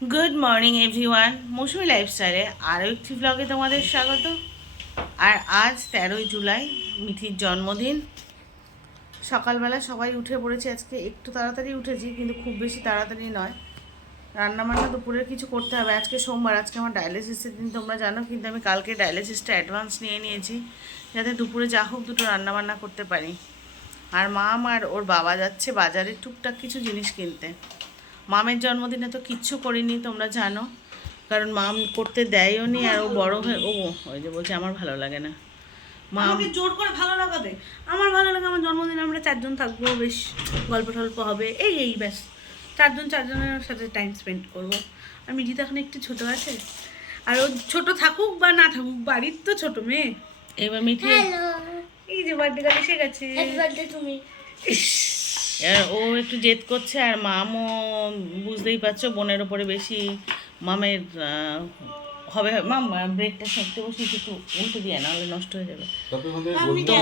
Good morning everyone, মৌসুমি লাইফস্টাইলে আরও একটি ব্লগে তোমাদের স্বাগত। আর আজ 13ই জুলাই, মিঠির জন্মদিন। সকালবেলা সবাই উঠে পড়েছে। আজকে একটু তাড়াতাড়ি উঠেছি, কিন্তু খুব বেশি তাড়াতাড়ি নয়। রান্নাবান্না দুপুরের কিছু করতে হবে। আজকে সোমবার, আজকে আমার ডায়ালিসিসের দিন, তোমরা জানো। কিন্তু আমি কালকে ডায়ালিসিসটা অ্যাডভান্স নিয়ে নিয়েছি, যাতে দুপুরে যা হোক দুটো রান্নাবান্না করতে পারি। আর মাম আর ওর বাবা যাচ্ছে বাজারে টুকটাক কিছু জিনিস কিনতে। মামের জন্মদিনে তো কিচ্ছু করিনি, তোমরা জানো, কারণ মাম করতে দেয়ও নি। আর ও বড় হয়ে ওই যে বলছে আমার ভালো লাগে না। আমাকে জোর করে ভালো লাগাবে। আমার ভালো লাগে, আমার জন্মদিনে আমরা 4জন থাকবো, বেশ গল্প টল্প হবে, এই ব্যাস। চারজনের সাথে টাইম স্পেন্ড করবো। আর মিঠি তো এখন একটু ছোট আছে, আর ও ছোট থাকুক বা না থাকুক, বাড়ির তো ছোট মেয়ে। এবার মিঠি এই যে বার্থডে কাল এসে গেছে। তুমি আর ও একটু জেদ করছে। আর মামও বুঝতেই পারছো, বোনের ওপরে বেশি মামের হবে। মাম ব্রেকটা সেঁকতে বসিয়েছি, একটু উল্টে দিয়ে, নাহলে নষ্ট হয়ে যাবে। তো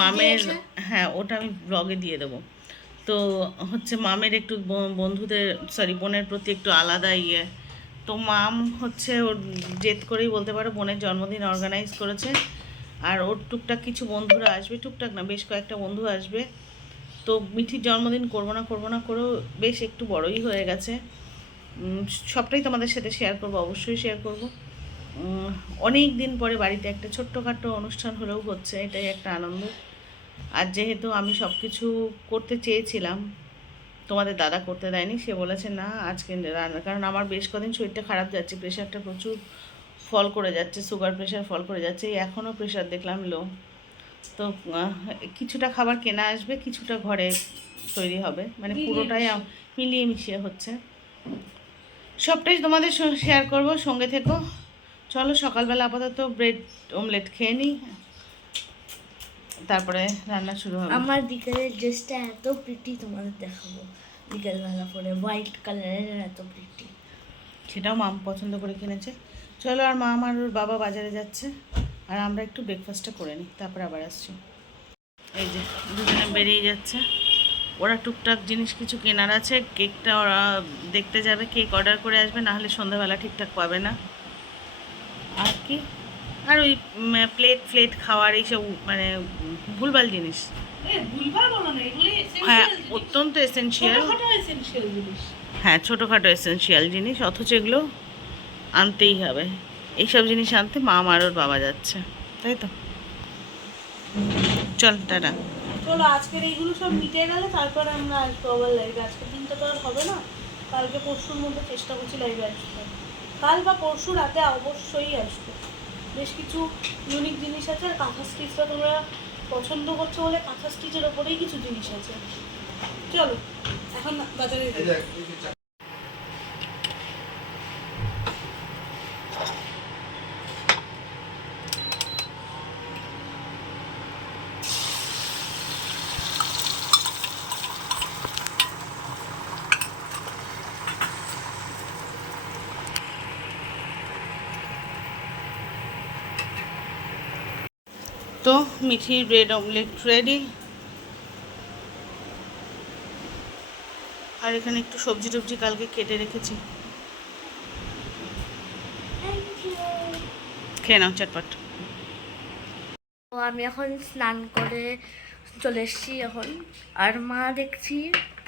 মামের হ্যাঁ, ওটা আমি ব্লগে দিয়ে দেবো। তো হচ্ছে মামের একটু বন্ধুদের বোনের প্রতি একটু আলাদা ইয়ে। তো মাম হচ্ছে ওর জেদ করেই বলতে পারো বোনের জন্মদিন অর্গানাইজ করেছে। আর ওর টুকটাক কিছু বন্ধুরা আসবে, টুকটাক না বেশ কয়েকটা বন্ধু আসবে। তো মিঠির জন্মদিন করবো না করেও বেশ একটু বড়ই হয়ে গেছে। সবটাই তোমাদের সাথে শেয়ার করবো, অবশ্যই শেয়ার করবো। অনেক দিন পরে বাড়িতে একটা ছোট্টখাটো অনুষ্ঠান হলেও হচ্ছে, এটাই একটা আনন্দ। আর যেহেতু আমি সব কিছু করতে চেয়েছিলাম, তোমাদের দাদা করতে দেয়নি। সে বলেছে না আজকে রান্না, কারণ আমার বেশ কদিন শরীরটা খারাপ যাচ্ছে, প্রেশারটা প্রচুর ফল করে যাচ্ছে, সুগার প্রেশার ফল করে যাচ্ছে। এখনও প্রেশার দেখলাম লো। তো কিছুটা খাবার কেনা আসবে, কিছুটা ঘরে তৈরি হবে, মানে পুরোটাই মিলিয়ে মিশিয়ে হচ্ছে। সবটাই তোমাদের শেয়ার করব, সঙ্গে থেকো। চলো সকালবেলা আপাতত ব্রেড অমলেট খেয়ে নিই, তারপরে রান্না শুরু হবে। আমার বিকেলের ড্রেসটা এত প্রিটি, তোমাদের দেখাবো। বিকেলবেলা পরে হোয়াইট কালারের, এত প্রিটি। সেটাও মাম পছন্দ করে কিনেছে। চলো, আর মাম আর ওর বাবা বাজারে যাচ্ছে, আর আমরা একটু ব্রেকফাস্টটা করে নিই, তারপর আবার আসছি। এই যে দুজনে বেরিয়ে যাচ্ছে। ওরা টুকটাক জিনিস কিছু কেনার আছে। কেকটা ওরা দেখতে যাবে, কেক অর্ডার করে আসবে, নাহলে সন্ধ্যাবেলা ঠিকঠাক পাবে না। আর কি, আর ওই প্লেট খাওয়ার এইসব, মানে ভুলভাল জিনিস। হ্যাঁ, অত্যন্ত এসেনশিয়াল। হ্যাঁ, ছোটোখাটো এসেনশিয়াল জিনিস, অথচ এগুলো আনতেই হবে। এইসব জিনিস আনতে মা আর ওর বাবা যাচ্ছে, তাই তো। চল টাটা। চলো, আজকের এইগুলো সব মিটে গেলে তারপরে আমরা আসবো আবার লাইভে। আজকের দিনটা তো আর হবে না, কালকে পরশুর মধ্যে চেষ্টা করছি লাইভে আসতে। কাল বা পরশু রাতে অবশ্যই আসবো। বেশ কিছু ইউনিক জিনিস আছে, আর কাঁথা স্টিচটা তোমরা পছন্দ করছো বলে কাঁথা স্টিচের ওপরেই কিছু জিনিস আছে। চলো এখন বাজারে যাই। তো মিঠির ব্রেড অমলেট রেডি। আর এখানে একটু সবজি টবজি কালকে কেটে রেখেছি, খেয়ে নাও চটপট। তো আমি এখন স্নান করে চলে এসেছি এখন। আর মা দেখছি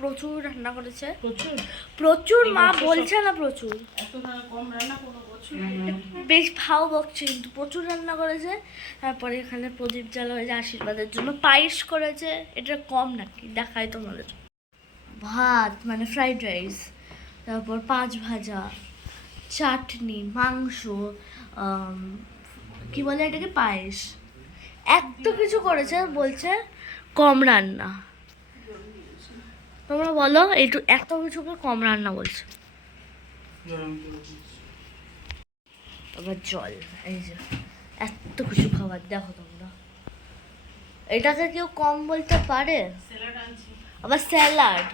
প্রচুর রান্না করেছে, প্রচুর প্রচুর। মা বলছে না প্রচুর, এত কম রান্না কোনো বছর। বেশ ভাও বকছে, কিন্তু প্রচুর রান্না করেছে। তারপরে এখানে প্রদীপ জ্বালা হয়েছে আশীর্বাদের জন্য, পায়েস করেছে। এটা কম নাকি, দেখাই তোমাদের। ভাত মানে ফ্রাইড রাইস, তারপর পাঁচ ভাজা, চাটনি, মাংস, কি বলে এটাকে, পায়েস, এত কিছু করেছে। বলছে কম রান্না। তোমরা বলো, এইটু এত কিছুকে কম রান্না বলছে। আবার জল, এই যে এত কিছু খাবার, দেখো তোমরা, এটাকে কেউ কম বলতে পারে? আবার স্যালাড।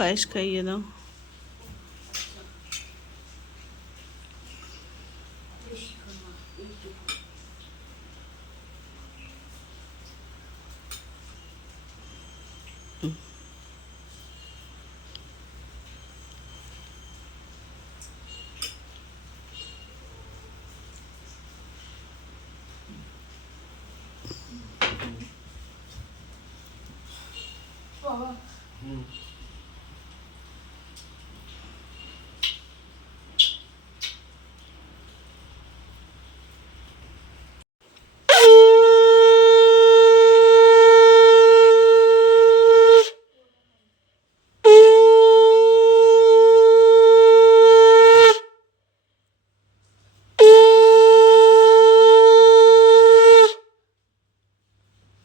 পায়েস খাইয়ে দাও।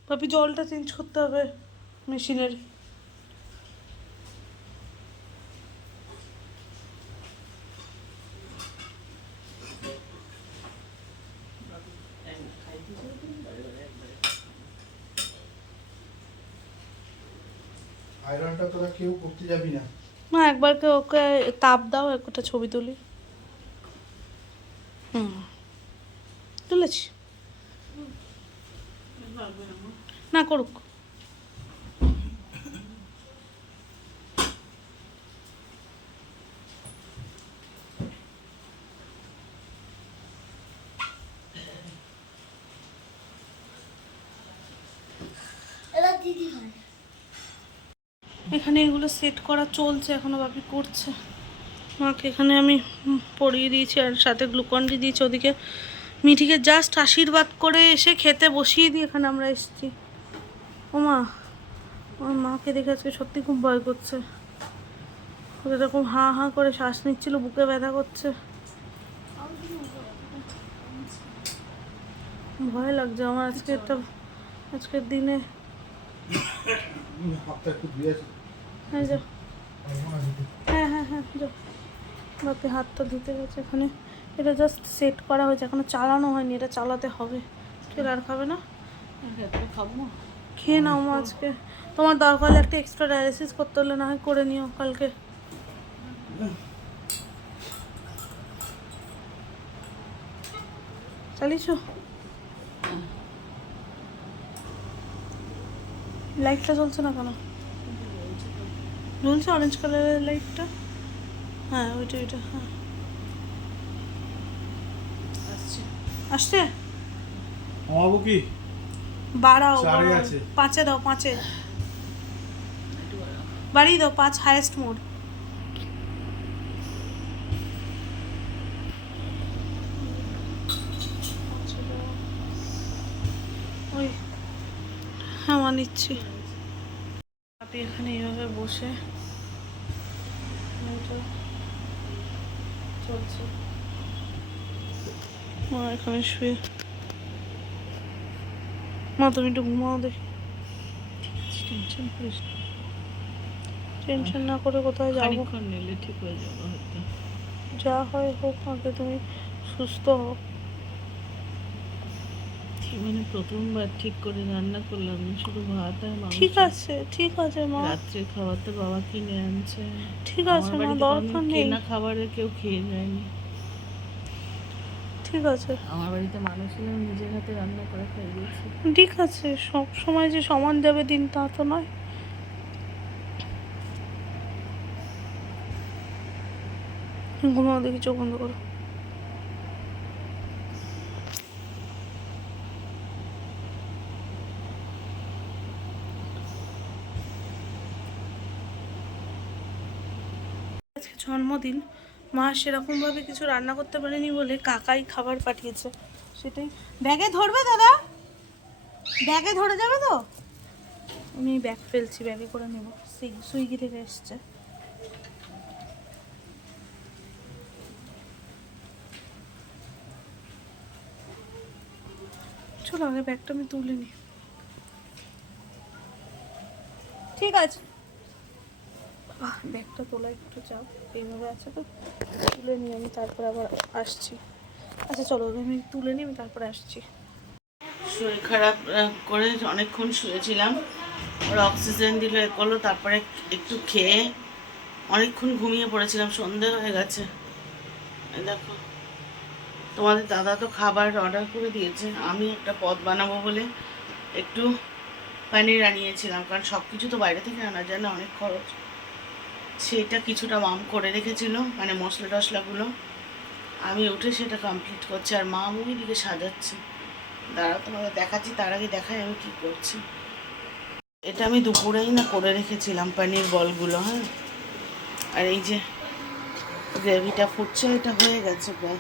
পাপি জলটা চেঞ্জ করতে হবে মেশিনের। আয়রনটা তোরা কেউ করতে যাবি না। মা একবার ওকে তাপ দাও, একটা ছবি তুলি। তুলেছি না, করুক। এবার দিদি হয়। এখানে এগুলো সেট করা চলছে, এখনো বাপি করছে। মাকে এখানে আমি পরিয়ে দিয়েছি আর সাথে গ্লুকন-ডি দিয়েছি। ওদিকে মিঠিকে জাস্ট আশীর্বাদ করে এসে খেতে বসিয়ে দিয়ে এখানে আমরা এসেছি। ও মা, আমার মাকে দেখে আজকে সত্যি খুব ভয় করছে। এরকম হাঁ হাঁ করে শ্বাস নিচ্ছিল, বুকে ব্যথা করছে, ভয় লাগছে আমার আজকে। আজকের দিনে হাতটা একটু ধুয়েছে। হ্যাঁ যা, হ্যাঁ হ্যাঁ হ্যাঁ যা। বাপি হাতটা ধুতে গেছে। এখানে এটা জাস্ট সেট করা হয়েছে, এখনো চালানো হয়নি। এটা চালাতে হবে। কেউ আর খাবে না? খাবো। খেয়ে নাও মা আজকে। তোমার দরকার হলে একটা এক্সট্রা ডায়ালিসিস করতে হলে না হয় করে নিও কালকে। চালিয়েছো? লাইটটা জ্বলছে না কেন? জ্বলছে অরেঞ্জ কালারের লাইটটা। হ্যাঁ ওইটা ওইটা, হ্যাঁ আসছে। আমাবো কি বাড়াও, চারে বাড়াও। আছে। 5-এ দাও, 5-এ বাড়িয়ে দাও। 5 হাইয়েস্ট মোড। ওই হ্যাঁ নিচ্ছি। আপনি এখানে এইভাবে বসে এটা চলছে। মা এখানে শুয়ে। মা তুমি একটু ঘুমাও দেখি। টেনশন করিস না, টেনশন না করে কোথায় যাবো? খানিকক্ষণ নিলে ঠিক হয়ে যাবে হয়তো। যা হয় হোক, আগে তুমি সুস্থ হও। মানে প্রথমবার ঠিক করে রান্না করলাম, শুধু ভাত আর মাংস। ঠিক আছে, ঠিক আছে মা, রাত্রে খাবার তো বাবা কিনে আনছে। ঠিক আছে আমার মা, বাড়িতে দরকার কোনোদিন নেই। কেনা খাবারে কেউ খেয়ে যায়নি। ঠিক আছে, আমার বাড়িতে মানুষ ছিল, আমি নিজের হাতে রান্না করে খাই দিয়েছি। ঠিক আছে। সব সময় যে সমান যাবে দিন তা তো নয়। ঘুমাও দেখি, চোখ বন্ধ করো। আজকে জন্মদিন। মা সেরকমভাবে কিছু রান্না করতে পারেনি বলে কাকাই খাবার পাঠিয়েছে। সেটাই ব্যাগে ধরবে দাদা, ব্যাগে ধরে যাবে তো। আমি ব্যাগ ফেলছি, ব্যাগে করে নেব। সুইগি থেকে এসছে। চলো আগে ব্যাগটা আমি তুলে নিই। ঠিক আছে, ব্যাগটা তোলা একটু চাপ, এইভাবে আছে তো, তুলে নিই আমি, তারপরে আবার আসছি। আচ্ছা চলো আমি তুলে নিই, আমি তারপরে আসছি। শরীর খারাপ করে অনেকক্ষণ শুয়েছিলাম, ওরা অক্সিজেন দিল, এ করলো, তারপরে একটু খেয়ে অনেকক্ষণ ঘুমিয়ে পড়েছিলাম, সন্ধে হয়ে গেছে। এই দেখো, তোমাদের দাদা তো খাবার অর্ডার করে দিয়েছে। আমি একটা পদ বানাবো বলে একটু পনির আনিয়েছিলাম, কারণ সব কিছু তো বাইরে থেকে আনা যায় না, অনেক খরচ। সেটা কিছুটা মাম করে রেখেছিল, মানে মশলা টশলাগুলো। আমি উঠে সেটা কমপ্লিট করছি, আর মা ওই দিকে সাজাচ্ছে। দাঁড়াও তোমাদের দেখাচ্ছি, তার আগে দেখাই আমি কি করছি। এটা আমি দুপুরেই না করে রেখেছিলাম পনির বলগুলো, হ্যাঁ। আর এই যে গ্রেভিটা ফুটছে, এটা হয়ে গেছে প্রায়।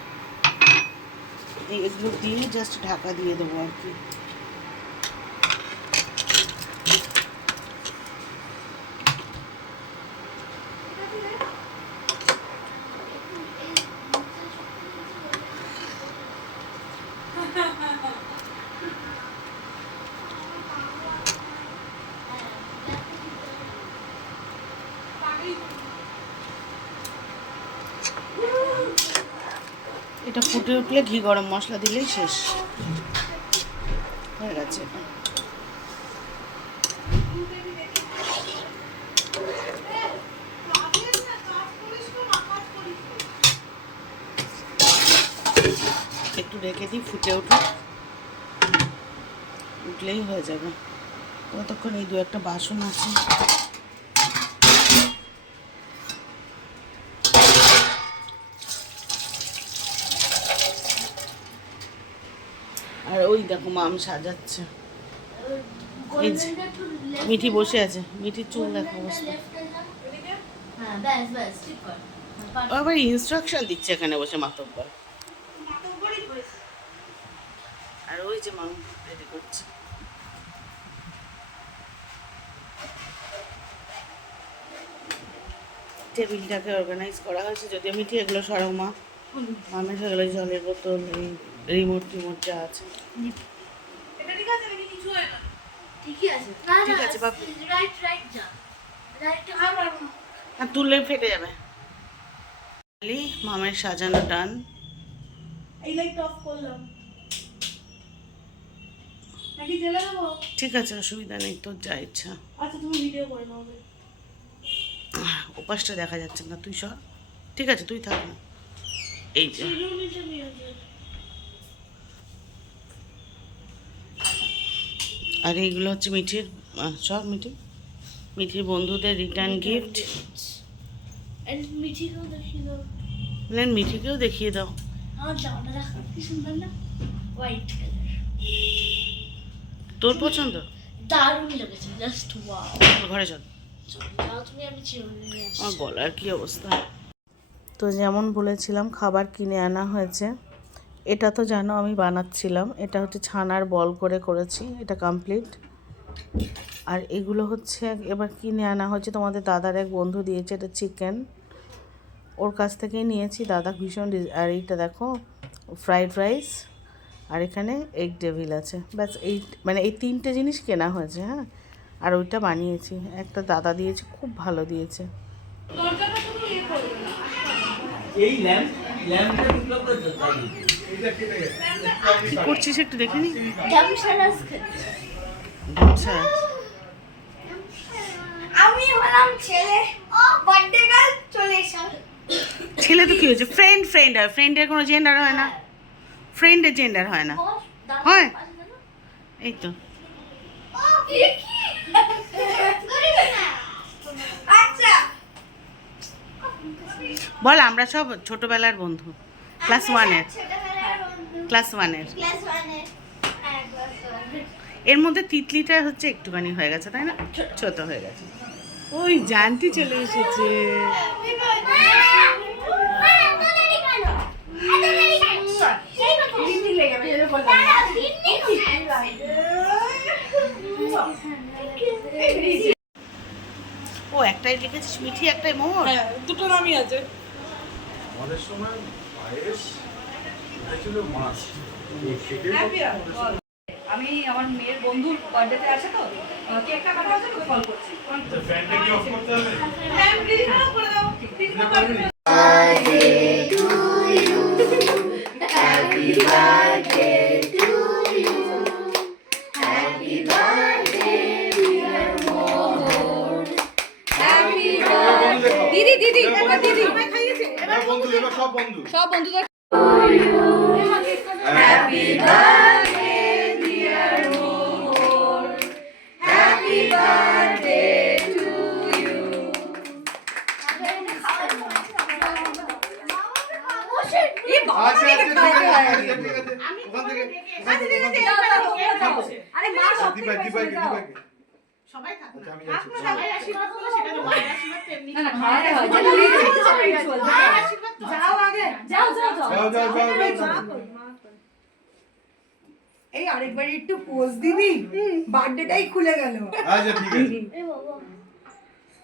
এগুলো দিয়ে জাস্ট ঢাকা দিয়ে দেবো আর কি। এটা ফুটে উঠলে ঘি গরম মশলা দিলেই শেষ হয়ে গেছে। একটু রেখে দিই, ফুটে উঠলেই হয়ে যাবে। ততক্ষণ এই দু একটা বাসন আছে, আর ওই দেখো মাম সাজাচ্ছে। এই যে মিঠি বসে আছে, মিঠির চুল দেখো অবস্থা। হ্যাঁ ব্যাস ব্যাস ঠিক কর। আবার ইনস্ট্রাকশন দিচ্ছে এখানে বসে মাতব্বর। আর ওই যে মাম রেডি করছে। টেবিলটাকে অর্গানাইজ করা হয়েছে, যদিও মিঠি এগুলো সরো মা। মামের সেগুলো জলের বোতল, এই রিমোট টিমোট যা আছে। ঠিকই আছে। না ঠিক না আছে বাবু। রাইট রাইট যা। রাইট আর তুললে ফেটে যাবে। মামের সাজানো ডান। এই লাইট অফ করলাম নাকি জ্বালা দেবো? ঠিক আছে, অসুবিধা নেই, তোর যা ইচ্ছা। আচ্ছা তুমি ভিডিও করে নাও। উপাসটা দেখা যাচ্ছে না, তুই সর। ঠিক আছে, তুই থাক না। এই যে আর এইগুলো হচ্ছে মিঠির, সব মিঠির বন্ধুদের রিটার্ন গিফট। মিঠিকেও দেখিয়ে দাও। মানে মিঠিকেও দেখিয়ে দাও। আমার জামাটা দেখো কি সুন্দর না, হোয়াইট কালার। তোর পছন্দ? দারুণ লেগেছে, জাস্ট ওয়াও। ঘরে চল। যাও তুমি, আমি চিরুনি নিয়ে আসছি। আমার গলার কি অবস্থা। তো যেমন বলেছিলাম, খাবার কিনে আনা হয়েছে। এটা তো জানো আমি বানাচ্ছিলাম, এটা হচ্ছে ছানার বল করে করেছি, এটা কমপ্লিট। আর এগুলো হচ্ছে এবার কিনে আনা হয়েছে, তোমাদের দাদার এক বন্ধু দিয়েছে, এটা চিকেন, ওর কাছ থেকেই নিয়েছি। দাদা ভীষণ আর এইটা দেখো ফ্রাইড রাইস, আর এখানে এগ ডেভিল আছে। ব্যাস এই মানে এই তিনটে জিনিস কেনা হয়েছে, হ্যাঁ। আর ওইটা বানিয়েছি, একটা দাদা দিয়েছে, খুব ভালো দিয়েছে। কি করছিস একটু দেখে নি। আচ্ছা, আমি হলাম ছেলে, ও বার্থডে গার্ল চলে এসো। ছেলে তো কি হয়েছে, ফ্রেন্ড হয়, ফ্রেন্ডের কোনো জেন্ডার হয় না, ফ্রেন্ডের জেন্ডার হয় না, হয় এই তো। আচ্ছা বল, আমরা সব ছোটবেলার বন্ধু, ক্লাস 1-এর, ক্লাস 1-এর। এর মধ্যে তিতলিটা হচ্ছে একটুখানি হয়ে গেছে, তাই না, ছোট হয়ে গেছে। ওই জানটি চলে এসেছে। ও একটাই লিখেছিস মিঠি, একটাই মোহর? হ্যাঁ, দুটো নামই আছে। আমাদের সময় পায়েস, এটা ছিল মাছ। আমি আমার মেয়ের বন্ধুর বার্থডেতে আছে তো, কেকটা কাটার জন্য কল করছি। ফ্যানটা কি অফ করতে হবে? হ্যাঁ, প্লিজ নাও করে দাও। প্লিজ নাও করে দাও। দিদি বন্ধু, এবার সব বন্ধু। সব বন্ধুদের আচ্ছা, আচ্ছা, ঠিক আছে, ঠিক আছে। ওখান থেকে, ওখান থেকে, ওখান থেকে। আরে মা সব দীপাকে, দীপাকে। সবাই থাকুন। আচ্ছা, আমি যাচ্ছি। সবাই আশীর্বাদ করো, সেটা তো মায়ের আশীর্বাদ তো এমনি। না না খাওয়াতে হয় যেটা ritual, মায়ের আশীর্বাদ তো আছে। যাও আগে যাও যাও যাও যাও, যাও, যাও, যাও, যাও। এই আরেকবার একটু পোজ দিবি বার্থডেটাই খুলে গেল আচ্ছা, ঠিক আছে।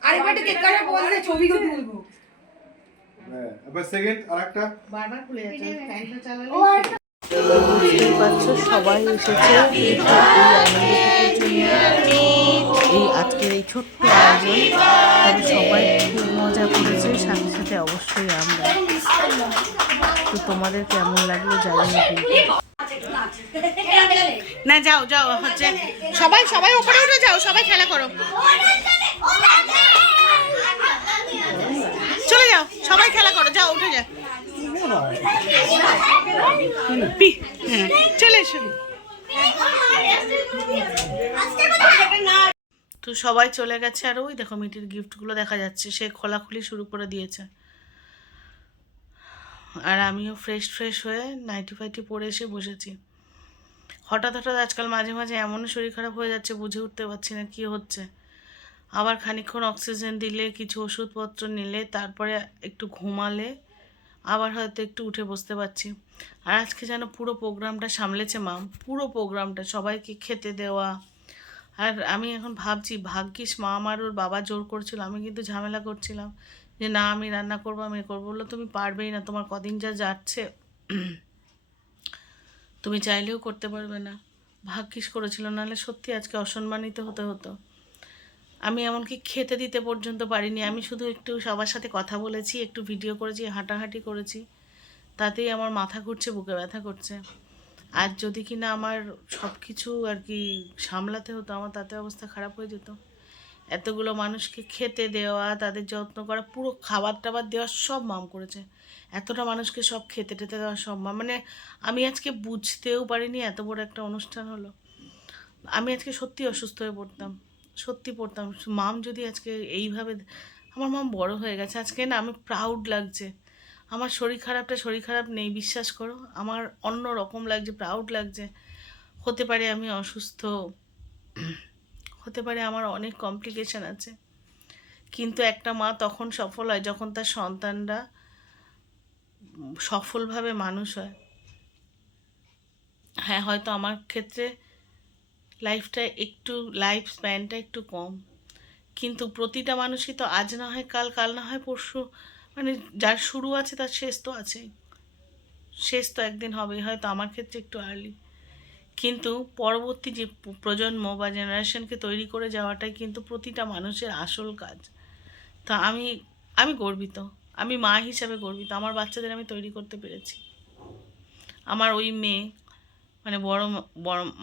আরেকবার একটু কেক কাটা পোজ দে ছবিও তুলবো হ্যাঁ, এবার সেকেন্ড আরেকটা। বারবার খুলে যাচ্ছে, ফ্যানটা চালালে। বুঝতেই পারছো সবাই এসেছে এই আনন্দটুকুর জন্য। এই আজকের এই ছোট্ট আয়োজন, তবে সবাই খুব মজা করেছে, সাথে সাথে অবশ্যই আমরা। তো তোমাদের কেমন লাগলো জানি না, কিন্তু না যাও যাও, হচ্ছে সবাই সবাই উপরে উঠে যাও, সবাই খেলা করো, চলে যাও, সবাই খেলা করো, যাও উঠে যাও। হ্যাঁ, চলে এসো। তো সবাই চলে গেছে, আর ওই দেখো মিটির গিফটগুলো দেখা যাচ্ছে, সে খোলাখুলি শুরু করে দিয়েছে। আর আমিও ফ্রেশ ফ্রেশ হয়ে নাইটি ফাইটি পরে এসে বসেছি। হঠাৎ হঠাৎ আজকাল মাঝে মাঝে এমন শরীর খারাপ হয়ে যাচ্ছে, বুঝে উঠতে পারছি না কী হচ্ছে। আবার খানিকক্ষণ অক্সিজেন দিলে, কিছু ওষুধপত্র নিলে, তারপরে একটু ঘুমালে আবার হয়তো একটু উঠে বসতে পারছি। আর আজকে যেন পুরো প্রোগ্রামটা সামলেছে মাম, পুরো প্রোগ্রামটা, সবাইকে খেতে দেওয়া। আর আমি এখন ভাবছি, ভাগ্যিস মা আর ওর বাবা জোর করছিল, আমি কিন্তু ঝামেলা করছিলাম যে না আমি রান্না করবো, আমি করবো। বললো তুমি পারবেই না, তোমার কদিন যা যাচ্ছে তুমি চাইলেও করতে পারবে না। ভাগ্যিস করেছিল, নাহলে সত্যি আজকে অসম্মানিত হতে হতো। আমি এমনকি খেতে দিতে পর্যন্ত পারিনি, আমি শুধু একটু সবার সাথে কথা বলেছি, একটু ভিডিও করেছি, হাঁটাহাঁটি করেছি, তাতেই আমার মাথা ঘুরছে, বুকে ব্যথা করছে। আর যদি কিনা আমার সব কিছু আর কি সামলাতে হতো, আমার তাতে অবস্থা খারাপ হয়ে যেত। এতগুলো মানুষকে খেতে দেওয়া, তাদের যত্ন করা, পুরো খাবার টাবার দেওয়া সব মাম করেছে। এতটা মানুষকে সব খেতে টেতে দেওয়া সব মাম, মানে আমি আজকে বুঝতেও পারিনি এত বড় একটা অনুষ্ঠান হলো। আমি আজকে সত্যি অসুস্থ হয়ে পড়তাম, সত্যি পড়তাম। মাম যদি আজকে এইভাবে, আমার মাম বড় হয়ে গেছে আজকে, না আমি প্রাউড লাগছে। আমার শরীর খারাপ নেই, বিশ্বাস করো, আমার অন্য রকম লাগছে, প্রাউড লাগছে। হতে পারে আমি অসুস্থ, হতে পারে আমার অনেক কমপ্লিকেশন আছে, কিন্তু একটা মা তখন সফল হয় যখন তার সন্তানরা সফলভাবে মানুষ হয়। হ্যাঁ, হয়তো আমার ক্ষেত্রে লাইফ স্প্যানটা একটু কম, কিন্তু প্রতিটা মানুষই তো আজ না হয় কাল, কাল না হয় পরশু, মানে যার শুরু আছে তার শেষ তো আছেই, শেষ তো একদিন হবেই। হয়তো আমার ক্ষেত্রে একটু আর্লি, কিন্তু পরবর্তী যে প্রজন্ম বা জেনারেশনকে তৈরি করে যাওয়াটাই কিন্তু প্রতিটা মানুষের আসল কাজ। তা আমি গর্বিত, আমি মা হিসাবে গর্বিত, আমার বাচ্চাদের আমি তৈরি করতে পেরেছি। আমার ওই মেয়ে, মানে বড়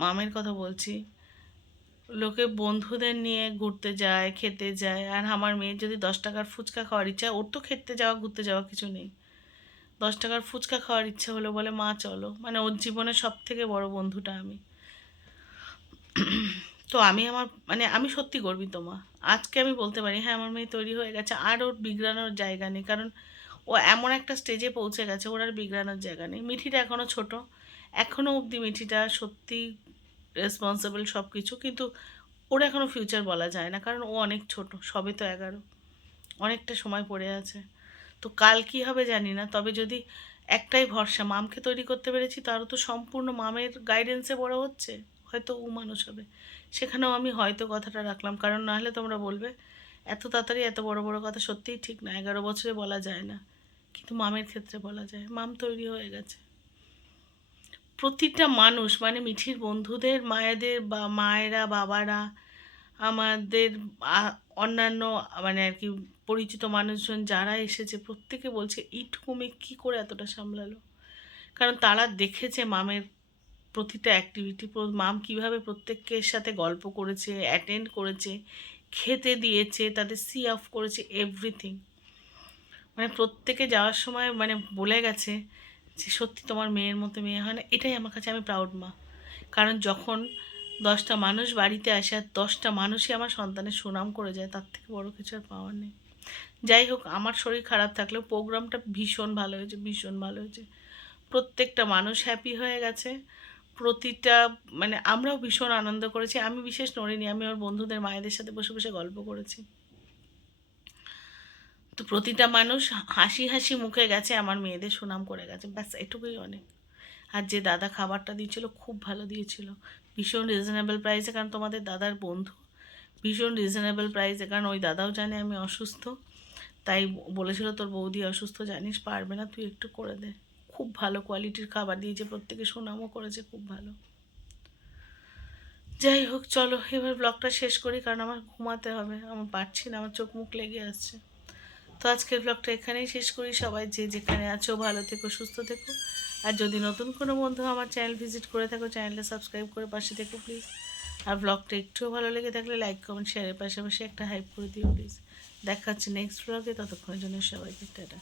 মামের কথা বলছি, লোকে বন্ধুদের নিয়ে ঘুরতে যায়, খেতে যায়, আর আমার মেয়ের যদি 10 টাকার ফুচকা খাওয়ার ইচ্ছা, ওর তো খেতে যাওয়া ঘুরতে যাওয়া কিছু নেই, 10 টাকার ফুচকা খাওয়ার ইচ্ছা হলো বলে মা চলো, মানে ওর জীবনের সব থেকে বড় বন্ধুটা আমি। তো আমি সত্যি গর্বিত মা। আজকে আমি বলতে পারি হ্যাঁ আমার মেয়ে তৈরি হয়ে গেছে, আর ওর বিগড়ানোর জায়গা নেই, কারণ ও এমন একটা স্টেজে পৌঁছে গেছে, ওর আর বিগড়ানোর জায়গা নেই। মিঠিটা এখনও ছোট, এখনও অবধি মিঠিটা সত্যি রেসপন্সিবল সব কিছু, কিন্তু ওর এখনও ফিউচার বলা যায় না, কারণ ও অনেক ছোট, সবে তো 11, অনেকটা সময় পড়ে আছে। তো কাল কী হবে জানি না, তবে যদি একটাই ভরসা, মামকে তৈরি করতে পেরেছি, তারও তো সম্পূর্ণ মামের গাইডেন্সে বড় হচ্ছে, হয়তো ও মানুষ হবে। সেখানেও আমি হয়তো কথাটা রাখলাম, কারণ নাহলে তোমরা বলবে এত তাড়াতাড়ি এত বড় বড় কথা সত্যিই ঠিক না, 11 বছরে বলা যায় না, কিন্তু মামের ক্ষেত্রে বলা যায়। মাম তৈরি হয়ে গেছে। প্রতিটা মানুষ, মানে মিঠির বন্ধুদের মায়েদের বা মায়েরা, বাবারা, আমাদের অন্যান্য মানে আর কি পরিচিত মানুষজন যারা এসেছে, প্রত্যেকে বলছে এইটুকু মেয়ে কী করে এতটা সামলালো, কারণ তারা দেখেছে মামের প্রতিটা অ্যাক্টিভিটি, মাম কীভাবে প্রত্যেকের সাথে গল্প করেছে, অ্যাটেন্ড করেছে, খেতে দিয়েছে, তাদের সি অফ করেছে, এভরিথিং। মানে প্রত্যেকে যাওয়ার সময় মানে বলে গেছে যে সত্যি তোমার মেয়ের মতো মেয়ে হয় না। এটাই আমার কাছে, আমি প্রাউড মা। কারণ যখন 10টা মানুষ বাড়িতে আসে আর 10টা মানুষই আমার সন্তানের সুনাম করে যায়, তার থেকে বড় কিছু আর পাওয়ার নেই। যাই হোক, আমার শরীর খারাপ থাকলেও প্রোগ্রামটা ভীষণ ভালো হয়েছে, ভীষণ ভালো হয়েছে। প্রত্যেকটা মানুষ হ্যাপি হয়ে গেছে, প্রতিটা মানে আমরাও ভীষণ আনন্দ করেছি। আমি বিশেষ নড়িনি, আমি ওর বন্ধুদের মায়েদের সাথে বসে বসে গল্প করেছি। তো প্রতিটা মানুষ হাসি হাসি মুখে গেছে, আমার মেয়েদের সুনাম করে গেছে, ব্যাস এটুকুই অনেক। আর যে দাদা খাবারটা দিয়েছিল খুব ভালো দিয়েছিল, ভীষণ রিজনেবল প্রাইসে, কারণ তোমাদের দাদার বন্ধু, ভীষণ রিজনেবল প্রাইসে। কারণ ওই দাদাও জানে আমি অসুস্থ, তাই বলেছিল তোর বৌদি অসুস্থ, জানিস পারবে না, তুই একটু করে দে। খুব ভালো কোয়ালিটির খাবার দিয়েছে, প্রত্যেকে সুনামও করেছে, খুব ভালো। যাই হোক, চলো এবার ব্লগটা শেষ করি, কারণ আমার ঘুমাতে হবে, আমার পারছি না, আমার চোখ মুখ লেগে আসছে। তো আজকের ব্লগটা এখানেই শেষ করি। সবাই যে যেখানে আছো ভালো থেকো, সুস্থ থেকো। আর যদি নতুন কোনো বন্ধু আমার চ্যানেল ভিজিট করে থাকো, চ্যানেলটা সাবস্ক্রাইব করে পাশে থেকো প্লিজ। আর ব্লগটা একটুও ভালো লেগে থাকলে লাইক কমেন্ট শেয়ারের পাশাপাশি একটা হাইপ করে দিও প্লিজ। দেখা হচ্ছে নেক্সট ব্লগে, ততক্ষণের জন্য সবাইকে টাটা।